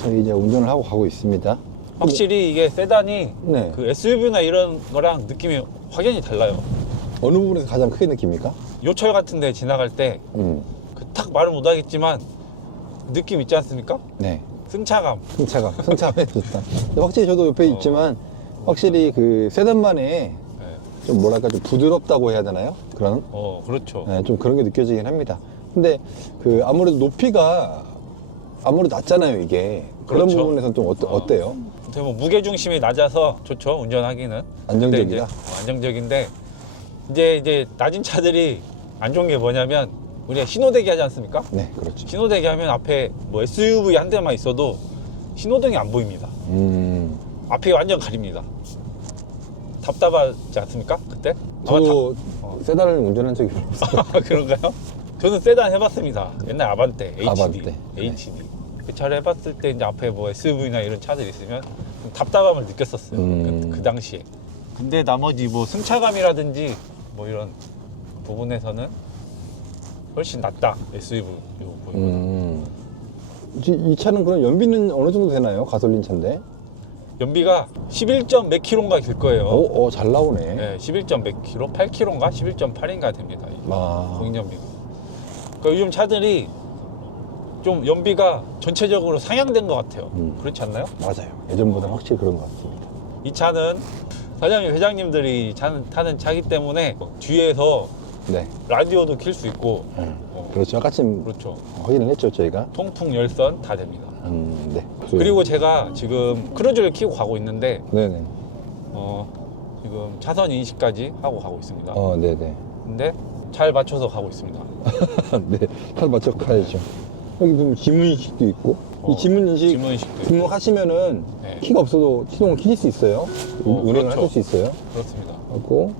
저희 이제 운전을 하고 가고 있습니다. 확실히 이게 세단이 네. 그 SUV나 이런 거랑 느낌이 확연히 달라요. 어느 부분에서 가장 크게 느낍니까? 요철 같은 데 지나갈 때 그 딱 말을 못 하겠지만 느낌 있지 않습니까? 네. 승차감. 승차감이 좋다. 근데 확실히 저도 옆에 있지만 확실히 그 세단만의 네. 좀 뭐랄까 좀 부드럽다고 해야 되나요? 그런 그렇죠. 네, 좀 그런 게 느껴지긴 합니다. 근데 그 아무래도 높이가 아무래도 낮잖아요, 이게. 그런 그렇죠. 부분에서는 좀 어때요? 어떻게 보면 무게 중심이 낮아서 좋죠, 운전하기는. 안정적이다? 근데 이제, 안정적인데 이제 낮은 차들이 안 좋은 게 뭐냐면 우리가 신호대기 하지 않습니까? 네, 그렇죠. 신호대기 하면 앞에 뭐 SUV 한 대만 있어도 신호등이 안 보입니다. 앞이 완전 가립니다. 답답하지 않습니까? 그때? 저도 세단을 운전한 적이 없어요. 그런가요? 저는 세단 해봤습니다. 옛날 아반떼, HD. 아반떼. HD. 그 차를 해봤을 때 이제 앞에 뭐 SUV나 이런 차들이 있으면 좀 답답함을 느꼈었어요. 그 당시에. 근데 나머지 뭐 승차감이라든지 뭐 이런 부분에서는 훨씬 낫다. SUV 보이면. 이 차는 그럼 연비는 어느 정도 되나요? 가솔린 차인데? 연비가 11점 몇 킬로인가 될 거예요. 잘 나오네. 네, 11점 몇 킬로? 8킬로인가? 11.8인가 됩니다. 공인 연비가. 그러니까 요즘 차들이 좀 연비가 전체적으로 상향된 것 같아요. 그렇지 않나요? 맞아요. 예전보다 확실히 그런 것 같습니다. 이 차는 사장님, 회장님들이 타는 차기 때문에 뒤에서 네. 라디오도 킬 수 있고, 그렇죠. 아까 좀 그렇죠. 확인을 했죠, 저희가. 통풍, 열선 다 됩니다. 네. 그리고 제가 지금 크루즈를 키고 가고 있는데, 네네. 지금 차선 인식까지 하고 가고 있습니다. 네네. 근데 잘 맞춰서 가고 있습니다. 네. 팔 맞춰 가야죠. 여기 보면 지문인식도 있고, 이 지문인식 지문인식도 있고. 등록하시면은 네. 키가 없어도 시동을 켜질 수 있어요. 운행을 그렇죠. 하실 수 있어요. 그렇습니다. 하고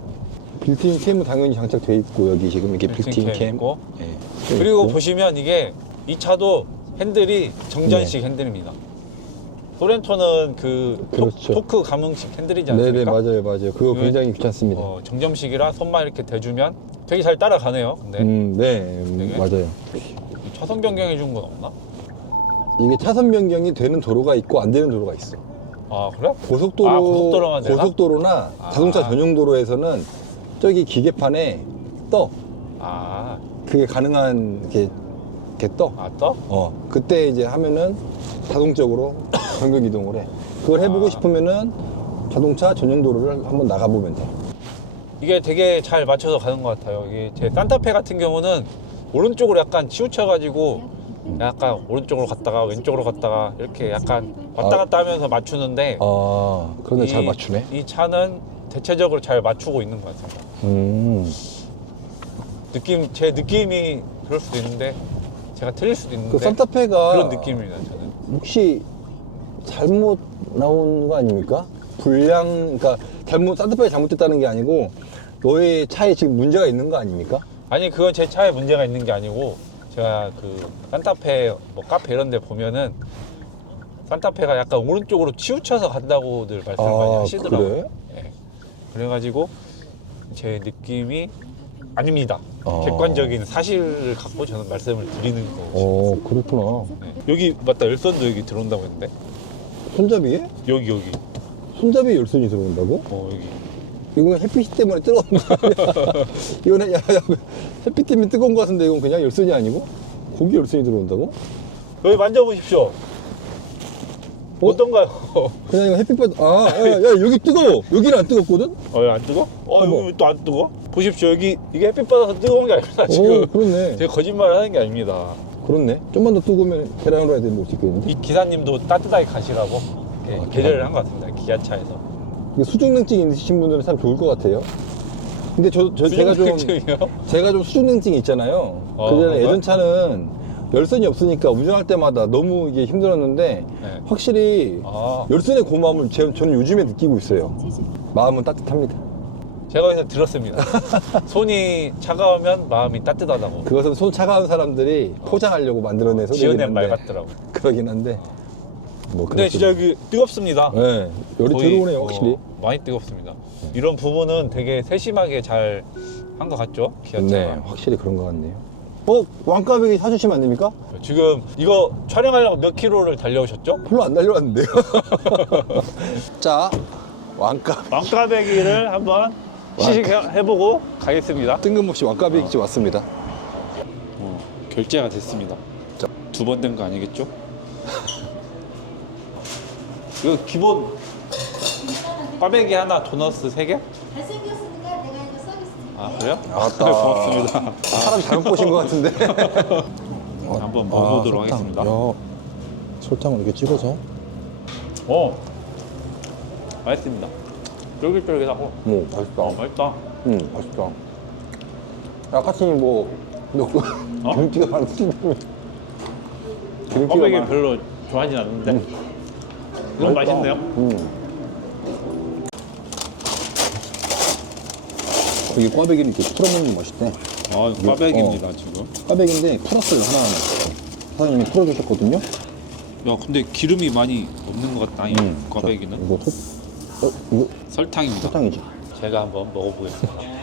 빌트인 캠은 당연히 장착되어 있고 여기 지금 이렇게 빌트인 캠. 있고. 네. 그리고 있고. 보시면 이게 이 차도 핸들이 정전식 핸들입니다. 소렌토는 그 그렇죠. 토크 감응식 핸들이지 네네, 않습니까? 맞아요. 그거 굉장히 귀찮습니다. 정점식이라 손만 이렇게 대주면 되게 잘 따라가네요. 근데 네, 되게? 맞아요. 차선 변경해 준 건 없나? 이게 차선 변경이 되는 도로가 있고 안 되는 도로가 있어. 아 그래? 고속도로만 되나? 고속도로나 자동차 전용 도로에서는 저기 기계판에 떠. 아, 그게 가능한 게 떠. 떠? 그때 이제 하면은 자동적으로 변경 이동을 해. 그걸 해보고 싶으면은 자동차 전용 도로를 한번 나가보면 돼. 이게 되게 잘 맞춰서 가는 것 같아요. 이게 제 산타페 같은 경우는 오른쪽으로 약간 치우쳐가지고 약간 오른쪽으로 갔다가 왼쪽으로 갔다가 이렇게 약간 왔다 갔다 하면서 맞추는데 그런데 잘 맞추네. 이 차는 대체적으로 잘 맞추고 있는 것 같습니다. 제 느낌이 그럴 수도 있는데 제가 틀릴 수도 있는데 그 산타페가 그런 느낌입니다. 저는. 혹시 잘못 나온 거 아닙니까? 그러니까 산타페가 잘못됐다는 게 아니고 너의 차에 지금 문제가 있는 거 아닙니까? 아니 그건 제 차에 문제가 있는 게 아니고 제가 그 산타페 뭐 카페 이런 데 보면은 산타페가 약간 오른쪽으로 치우쳐서 간다고들 말씀을 많이 하시더라고요. 그래? 예. 그래가지고 제 느낌이 아닙니다. 아. 객관적인 사실을 갖고 저는 말씀을 드리는 거고. 그렇구나. 여기 맞다, 열선도 여기 들어온다고 했는데 손잡이에? 여기 손잡이에 열선이 들어온다고? 여기 이건 햇빛 때문에 뜨거운 거 아니야? 이거는 햇빛 때문에 뜨거운 거 같은데 이건 그냥 열선이 아니고? 거기 열선이 들어온다고? 여기 만져보십시오. 어떤가요? 그냥 이거 햇빛 야, 여기 뜨거워. 여기는 안 뜨겁거든? 여기 안 뜨거? 여기 또 안 뜨거? 보십시오. 여기 이게 햇빛 받아서 뜨거운 게 아닙니다. 지금 그렇네. 제가 거짓말을 하는 게 아닙니다. 그렇네. 좀만 더 뜨거우면 계량으로 해야 되는 거 있겠는데? 이 기사님도 따뜻하게 가시라고 계절을 한 것 같습니다. 기아차에서. 이게 수중냉증 있으신 분들은 참 좋을 것 같아요. 근데 제가 좀 수중냉증이 있잖아요. 그전에 예전 차는 열선이 없으니까 운전할 때마다 너무 이게 힘들었는데 확실히 열선의 고마움을 저는 요즘에 느끼고 있어요. 마음은 따뜻합니다. 제가 어디서 들었습니다. 손이 차가우면 마음이 따뜻하다고. 그것은 손 차가운 사람들이 포장하려고 만들어내서 지어낸 말 같더라고. 그러긴 한데 근데 진짜 여기 뜨겁습니다. 네, 열이 들어오네요. 확실히 많이 뜨겁습니다. 이런 부분은 되게 세심하게 잘 한 것 같죠? 기아차가. 네, 확실히 그런 것 같네요. 왕가베기 사주시면 안 됩니까? 지금 이거 촬영하려고 몇 킬로를 달려오셨죠? 별로 안 달려왔는데요. 자, 왕가베기를 한번 시식해보고 가겠습니다. 뜬금없이 왕가베기집 왔습니다. 결제가 됐습니다. 두 번 된 거 아니겠죠? 이거 기본 꽈배기 하나, 도너스 3개? 잘생겼으니까 내가 이거 서비스 드릴게요. 아 그래요? 아따. 네, 고맙습니다. 사람 잘못 보신 것 같은데. 한번 먹어보도록 하겠습니다. 야, 설탕을 이렇게 찍어서. 맛있습니다. 쫄깃쫄깃하고 맛있다. 맛있다. 맛있다. 아까치 뭐, 기름기가 많으신데. 꽈배기 별로 좋아하진 않는데 이건 맛있네요. 여기 꽈배기는 이렇게 풀어먹는 게 맛있대. 아 꽈배기입니다 지금. 꽈배기인데 풀었어요, 하나하나. 사장님이 풀어주셨거든요. 야 근데 기름이 많이 없는 것 같다 이 꽈배기는. 이거 이거 설탕입니다. 설탕이지. 제가 한번 먹어보겠습니다.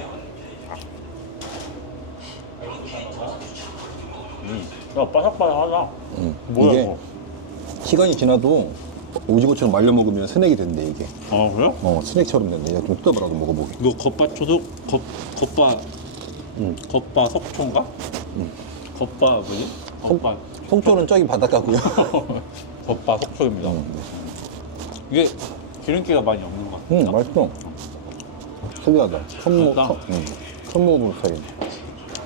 야 바삭바삭하다. 뭐야 이게 이거? 시간이 지나도 오징어처럼 말려 먹으면 스낵이 된대, 이게. 아 그래요? 스낵처럼 된대. 야, 좀 뜯어봐라도 먹어보게. 이거 겉바 초속 겉바 속초인가? 겉바 뭐지? 겉바 속초는 저기 바닷가고요. 겉바 속초입니다. 이게 기름기가 많이 없는 것 같아요. 맛있어. 특이하다. 맛있다. 처음 먹어본 스타일.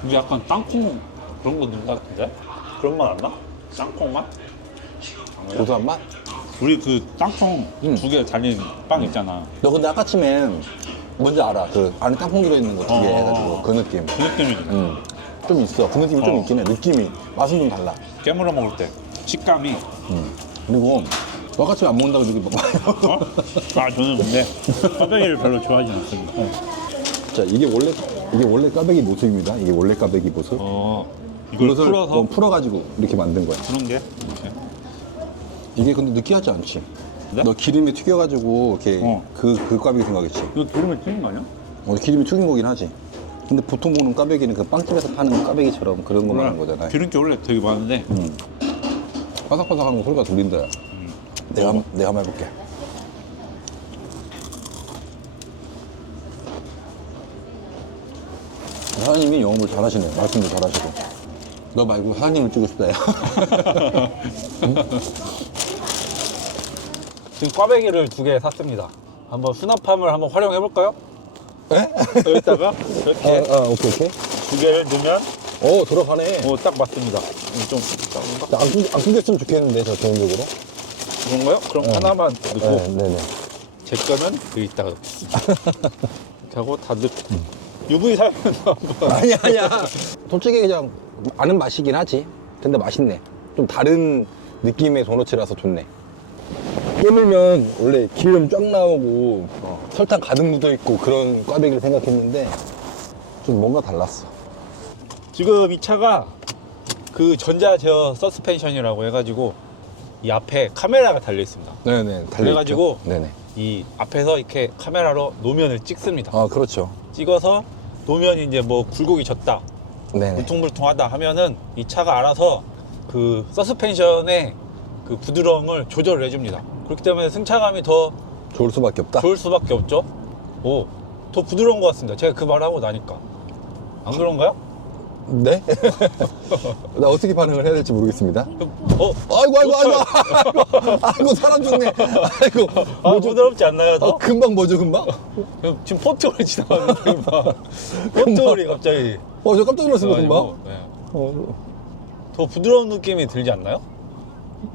이게 약간 땅콩 그런 거 넣은 것 같은데? 그런 맛 안 나? 땅콩 맛? 고소한 맛? 우리 그 땅콩 두 개 달린 빵 있잖아. 너 근데 아까쯤에 뭔지 알아? 그 안에 땅콩 들어있는 거 두 개 해가지고 그 느낌. 그 느낌이지. 좀 있어. 그 느낌이 좀 있긴 해. 느낌이. 맛은 좀 달라. 깨물어 먹을 때 식감이. 그리고 너 아까쯤에 안 먹는다고 여기 먹어요. 아 저는 근데 꽈배기를 별로 좋아하지 않습니다. 자, 이게 원래 꽈배기 모습입니다. 이게 원래 꽈배기 모습. 이걸 이것을 풀어서 풀어가지고 이렇게 만든 거야. 그런 게 이렇게. 이게 근데 느끼하지 않지? 네? 너 기름에 튀겨가지고 이렇게 그 꽈배기 생각했지? 이거 기름에 튀긴 거 아니야? 기름이 튀긴 거긴 하지. 근데 보통 먹는 꽈배기는 그 빵집에서 파는 꽈배기처럼 그런 거 말하는 거잖아. 기름기 원래 되게 많은데 바삭바삭하는 거 소리가 들린다. 내가 한번 해볼게. 사장님이 영업을 잘하시네. 말씀도 잘하시고. 너 말고 사장님을 찍고 싶다. 야. 지금 꽈배기를 2개 샀습니다. 한번 수납함을 한번 활용해 볼까요? 에? 여기다가 이렇게 오케이. 2개를 넣으면 들어가네. 딱 맞습니다. 좀 안 끊겼으면 좋겠는데, 저 개인적으로. 그런가요? 그럼 하나만 넣고 네네. 제 거는 여기 있다가 넣겠습니다. 이렇게 하고 다 넣고 UV 사용해서 한번 아니야. 솔직히 그냥 아는 맛이긴 하지. 근데 맛있네. 좀 다른 느낌의 도너츠라서 좋네. 깨물면 원래 기름 쫙 나오고 설탕 가득 묻어있고 그런 꽈배기를 생각했는데 좀 뭔가 달랐어. 지금 이 차가 그 전자 제어 서스펜션이라고 해가지고 이 앞에 카메라가 달려 있습니다. 네네. 달려있죠. 그래가지고 네네. 이 앞에서 이렇게 카메라로 노면을 찍습니다. 그렇죠. 찍어서 노면이 이제 뭐 굴곡이 졌다, 네네. 울퉁불퉁하다 하면은 이 차가 알아서 그 서스펜션의 그 부드러움을 조절을 해줍니다. 그렇기 때문에 승차감이 더 좋을 수밖에 없다. 좋을 수밖에 없죠. 더 부드러운 것 같습니다. 제가 그 말을 하고 나니까. 안 그런가요? 네? 나 어떻게 반응을 해야 될지 모르겠습니다. 아이고 사람 좋네. 아이고 부드럽지 않나요, 더? 금방 뭐죠 금방? 지금 포트홀이 지나갔는데 금방. 포트홀이 갑자기. 저 깜짝 놀랐어요 금방. 네. 더 부드러운 느낌이 들지 않나요?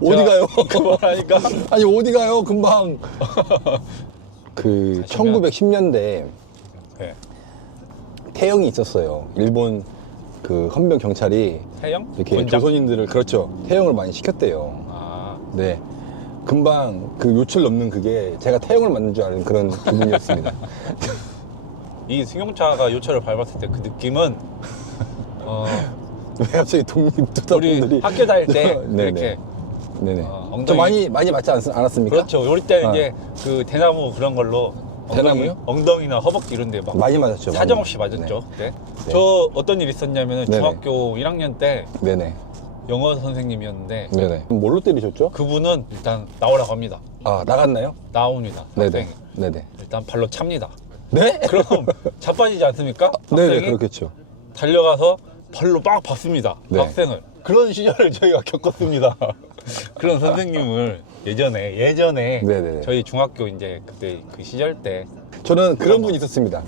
어디 가요? 그 말하니까. 아니 어디 가요 금방. 그 1910년대 네. 태형이 있었어요. 일본 그 헌병 경찰이 태형? 이렇게 원장? 조선인들을 그렇죠. 태형을 많이 시켰대요. 아, 네. 금방 그 요철 넘는 그게 제가 태형을 맞는 줄 아는 그런 기분이었습니다. 이 승용차가 요철을 밟았을 때 그 느낌은 왜 갑자기 우리 독립투사분들이 학교 다닐 때 네네. 이렇게 네네. 엉덩이- 좀 많이 맞지 않았습니까? 그렇죠. 우리 때는 이제 그 대나무 그런 걸로 대나무요? 엉덩이나 허벅지 이런 데 막 많이 맞았죠. 많이. 사정없이 맞았죠. 그때. 네. 저 어떤 일 있었냐면 네네. 중학교 1학년 때 네네. 영어 선생님이었는데 네네. 뭘로 때리셨죠? 그분은 일단 나오라고 합니다. 아, 나갔나요? 나옵니다. 네네. 학생이. 네네. 일단 발로 찹니다. 네? 그럼 자빠지지 않습니까? 네네, 학생이 그렇겠죠. 달려가서 발로 막 밟습니다. 네. 학생을. 그런 시절을 저희가 겪었습니다. 그런 선생님을 예전에 네네네. 저희 중학교 이제 그때 그 시절 때 저는 그런 분이 있었습니다.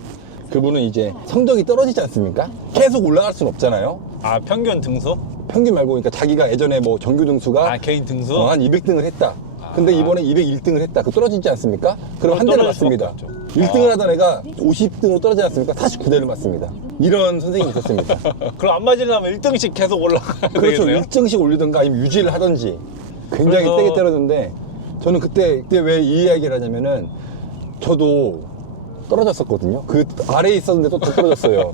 그분은 이제 성적이 떨어지지 않습니까? 계속 올라갈 수는 없잖아요. 아 평균 등수? 평균 말고, 그러니까 자기가 예전에 뭐 정규 등수가 아 개인 등수? 한 200등을 했다. 근데 아. 이번에 201등을 했다. 그 떨어지지 않습니까? 그럼 그럼 한 대를 떨어질 수밖에 맞습니다. 없죠. 1등을 아. 하던 애가 50등으로 떨어지지 않습니까? 49대를 맞습니다. 이런 선생님이 있었습니다. 그럼 안 맞으려면 1등씩 계속 올라가야 그렇죠. 되겠네요? 1등씩 올리든가 아니면 유지를 하든지 굉장히 그래서- 세게 때렸는데, 저는 그때 왜 이 이야기를 하냐면은 저도 떨어졌었거든요. 그 아래에 있었는데 또 떨어졌어요.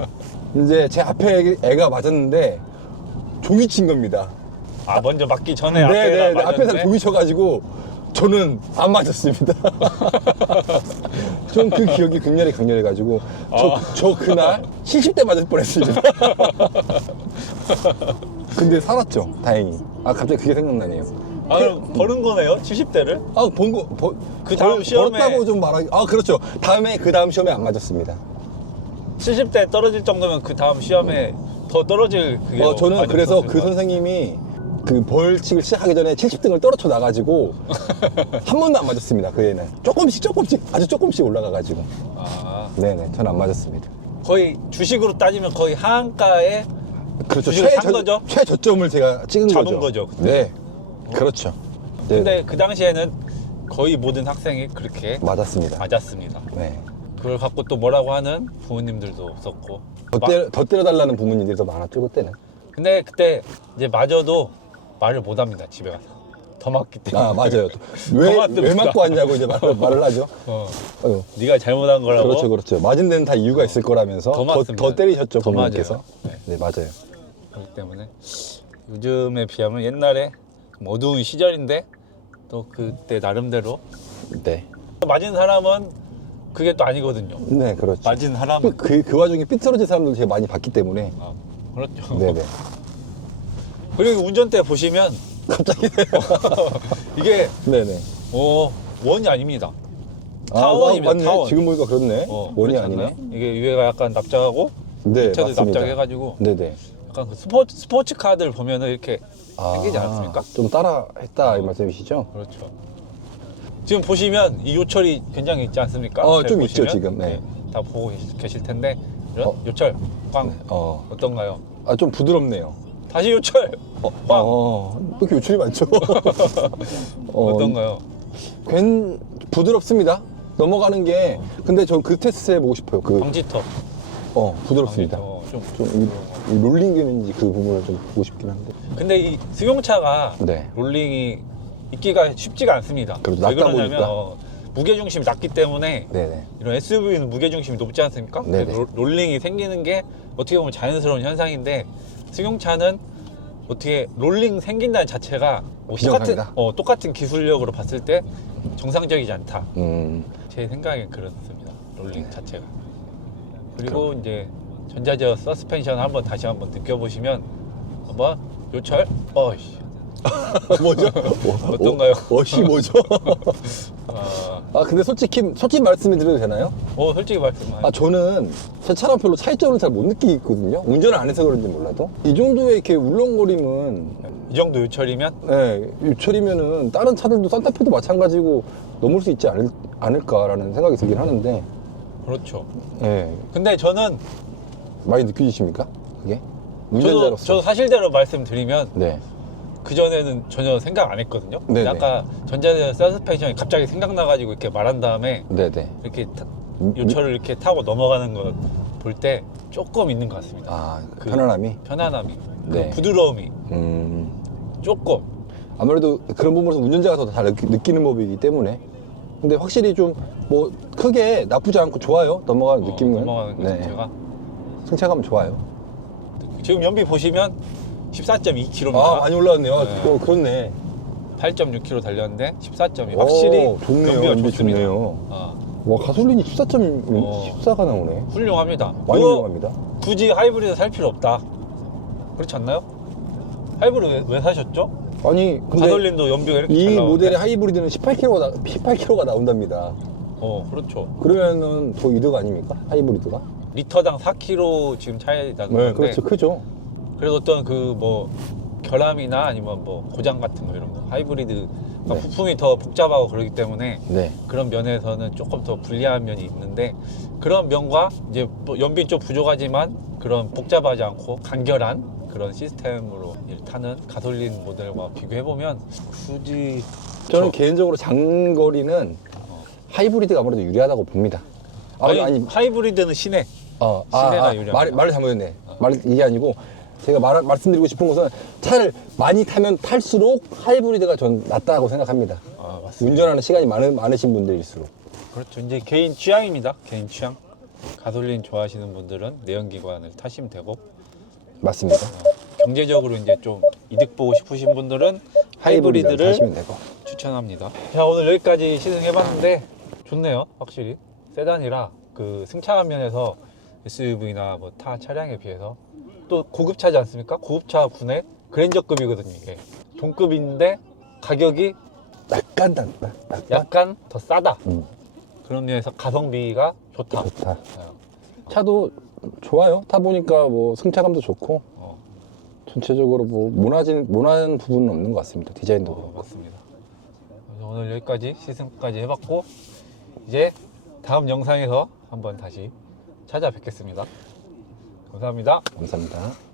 이제 제 앞에 애가 맞았는데 종이 친 겁니다. 아 먼저 맞기 전에 네네. 앞에가 앞에서 맞았는데 종이 쳐가지고 저는 안 맞았습니다. 좀 그 기억이 강렬해가지고 저 그날 70대 맞을 뻔했습니다. 근데 살았죠, 다행히. 아, 갑자기 그게 생각나네요. 아 그럼 버는 거네요? 70대를? 아, 그 다음 시험에- 벌었다고 좀 말하기. 아, 그렇죠. 그 다음 시험에 안 맞았습니다. 70대 떨어질 정도면 그 다음 시험에 더 떨어질 그게 저는 많이 그래서 없었을 그 것 같아요. 선생님이 그 벌칙을 시작하기 전에 70등을 떨어져 나가지고 한 번도 안 맞았습니다. 그 애는 조금씩 아주 조금씩 올라가가지고. 아, 네네, 저는 안 맞았습니다. 거의 주식으로 따지면 거의 하한가에 그렇죠. 주식을 산 거죠? 최저점을 제가 찍은 잡은 거죠. 거죠, 그때. 네, 그렇죠. 네, 근데 그 당시에는 거의 모든 학생이 그렇게 맞았습니다. 맞았습니다. 네. 그걸 갖고 또 뭐라고 하는 부모님들도 없었고. 더 때려달라는 부모님들이 더 많았죠, 그때는. 근데 그때 이제 맞아도 말을 못 합니다, 집에 가서. 더 맞기 때문에. 아, 맞아요. 더 맞습니다. 왜 맞고 왔냐고 이제 말을 하죠. 아유, 네가 잘못한 거라고. 그렇죠. 맞은 데는 다 이유가 있을 거라면서 더 맞습니다. 더 때리셨죠, 더 부모님께서. 맞아요. 네, 맞아요. 그렇기 때문에 요즘에 비하면 옛날에 좀 어두운 시절인데 또 그때 나름대로 네. 맞은 사람은 그게 또 아니거든요. 네, 그렇죠. 맞은 사람은 그 와중에 삐뚤어진 사람들 제가 많이 봤기 때문에. 아, 그렇죠. 네네. 그리고 운전대 보시면 갑자기. 이게 네네. 원이 아닙니다. 아, 타원입니다. 맞네. 타원. 지금 보니까 그렇네. 원이 그렇지 아니네. 않나요? 이게 위에가 약간 납작하고 네, 밑에도 맞습니다. 납작해가지고 네네. 약간 그 스포츠 카들 보면은 이렇게 생기지 않습니까? 좀 따라 했다, 이 말씀이시죠? 그렇죠. 지금 보시면 이 요철이 굉장히 있지 않습니까? 좀 잘 있죠, 보시면. 지금. 네. 다 보고 계실 텐데 이런 어. 요철 꽝 어. 어떤가요? 좀 부드럽네요. 다시 요철 꽝 왜 이렇게 요출이 많죠? 어떤가요? 부드럽습니다. 넘어가는 게. 근데 전 그 테스트 해보고 싶어요. 방지턱 부드럽습니다. 좀 이 롤링인지 그 부분을 좀 보고 싶긴 한데. 근데 이 승용차가 네. 롤링이 있기가 쉽지가 않습니다. 그래도 왜 낮다 그러냐면 보니까. 무게 중심이 낮기 때문에 네네. 이런 SUV는 무게 중심이 높지 않습니까? 네네. 그래서 롤링이 생기는 게 어떻게 보면 자연스러운 현상인데 승용차는 어떻게 롤링 생긴다는 자체가 뭐 비정상이다? 똑같은 기술력으로 봤을 때 정상적이지 않다. 음. 제 생각엔 그렇습니다. 롤링 자체가. 그리고 이제 전자제어 서스펜션 한번 다시 한번 느껴보시면 한번 요철 어이씨 뭐죠? 어떤가요? 뭐죠? 아, 근데 솔직히 말씀드려도 되나요? 솔직히 말씀하세요. 저는 제 차랑 별로 차이점을 잘 못 느끼거든요. 운전을 안 해서 그런지 몰라도. 이 정도의 이렇게 울렁거림은, 이 정도 요철이면 네, 유철이면은 다른 차들도 산타페도 마찬가지고 넘을 수 있지 않을까라는 생각이 들긴 하는데, 그렇죠. 네, 근데 저는 많이 느껴지십니까? 그게? 운전자로서. 저도 사실대로 말씀드리면 네. 그전에는 전혀 생각 안 했거든요. 네네. 아까 전자제어 서스펜션이 갑자기 생각나가지고 이렇게 말한 다음에 네네. 이렇게 요철을 이렇게 타고 넘어가는 거 볼 때 조금 있는 것 같습니다. 그 편안함이? 편안함이, 네. 그 부드러움이 조금. 아무래도 그런 부분에서 운전자가 더 잘 느끼는 법이기 때문에. 근데 확실히 좀 뭐 크게 나쁘지 않고 좋아요. 넘어가는 느낌은. 넘어가는 그 자체가. 승차감 좋아요. 지금 연비 보시면 14.2km. 많이 올라왔네요. 네. 그렇네. 8.6km 달렸는데 14.2. 확실히 좋네요. 연비가 연비 좋습니다. 좋네요. 와, 가솔린이 14가 나오네. 훌륭합니다. 많이 그거 훌륭합니다. 굳이 하이브리드 살 필요 없다. 그렇지 않나요? 하이브리드 왜 사셨죠? 아니, 근데 가솔린도 연비가 이렇게 이 잘 나오는데? 모델의 하이브리드는 18kg가 나온답니다. 그렇죠. 그러면은 더 이득 아닙니까? 하이브리드가? 리터당 4kg 지금 차이 나는 건데. 그렇죠. 크죠. 그래서 어떤 그 뭐 결함이나 아니면 뭐 고장 같은 거 이런 거 하이브리드 네. 부품이 더 복잡하고 그러기 때문에 네. 그런 면에서는 조금 더 불리한 면이 있는데 그런 면과 이제 뭐 연비는 좀 부족하지만 그런 복잡하지 않고 간결한 그런 시스템으로 타는 가솔린 모델과 비교해 보면 굳이 저는 개인적으로 장거리는 하이브리드가 아무래도 유리하다고 봅니다. 하이브리드는 시내가 유리합니다. 말을 잘못했네. 이게 아니고 제가 말씀드리고 싶은 것은 차를 많이 타면 탈수록 하이브리드가 전 낫다고 생각합니다. 맞습니다. 운전하는 시간이 많으신 분들일수록. 그렇죠. 이제 개인 취향입니다. 개인 취향. 가솔린 좋아하시는 분들은 내연기관을 타시면 되고 맞습니다. 경제적으로 이제 좀 이득 보고 싶으신 분들은 하이브리드를 타시면 되고. 추천합니다. 자, 오늘 여기까지 시승해봤는데 좋네요. 확실히 세단이라 그 승차감 면에서 SUV나 뭐 타 차량에 비해서 또 고급차지 않습니까? 고급차 군의 그랜저급이거든요. 이게 동급인데 가격이 약간 더 싸다. 그런 면에서 가성비가 좋다. 차도 좋아요. 타보니까 뭐 승차감도 좋고 전체적으로 뭐 모난 부분은 없는 것 같습니다. 디자인도 그렇고. 맞습니다. 그래서 오늘 여기까지 시승까지 해봤고 이제 다음 영상에서 한번 다시 찾아뵙겠습니다. 감사합니다. 감사합니다.